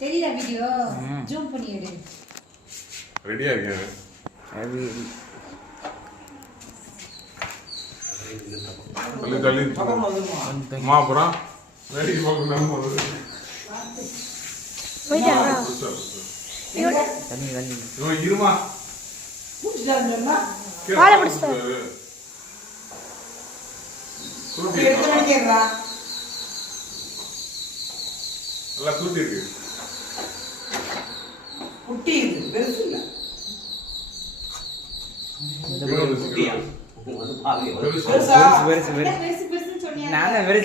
தெரியுதா video zoom பண்ணி எடு ரெடியா இருக்கேன் தள்ளி தள்ளி அம்மா அப்புறம் ரெடி இருமா எடுத்து நினைக்கிறா நல்லா தூக்கி இருக்கு. குட்டி இது பெருசு இல்ல.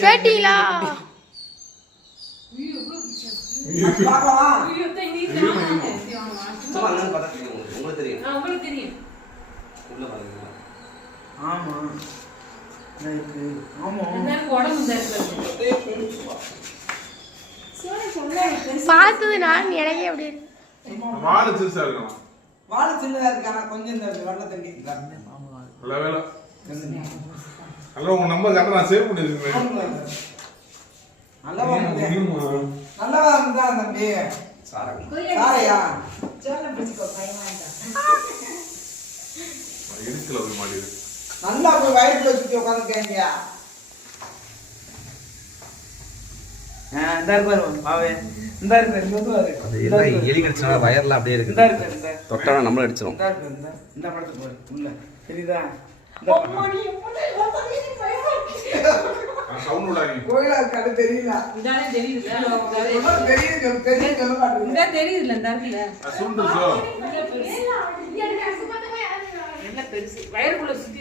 கேட்டீங்களா உங்களுக்கு. உங்களுக்கு தெரியும். உங்களுக்கு தெரியும். உள்ள பாருங்க. ஆமா. இருக்கு. ஆமா. எல்லாருக்கும் உடம்பு தான் இருக்கு சோழ சொல்ல பெருசு பார்த்தது நான் எனக்கே அப்படி இருக்கு. வாழை சிறுசா இருக்கலாம் வாழை சின்னதா இருக்கு ஆனா கொஞ்சம் இந்த வெள்ள தண்ணி. நல்ல வேலை. ஹலோ உங்க நம்பர் கரெக்டாக நான் சேவ் பண்ணிருக்கேன். நல்லவா நல்லவா இருந்தா தம்பி. சாரையா? சோழ பிடிச்சிக்கோ பயமா இருந்தா இடுக்கல போய் மாட்டிது நல்லா போய் வயிற்றுல சுத்தி உட்காந்துருக்கீங்க வயர்லாம் அப்படியே இருக்கு தொட்டாலும் நம்மள அடிச்சிடும் இந்த படத்துக்கு பாரு உள்ள. தெரியுதா? தெரியுது.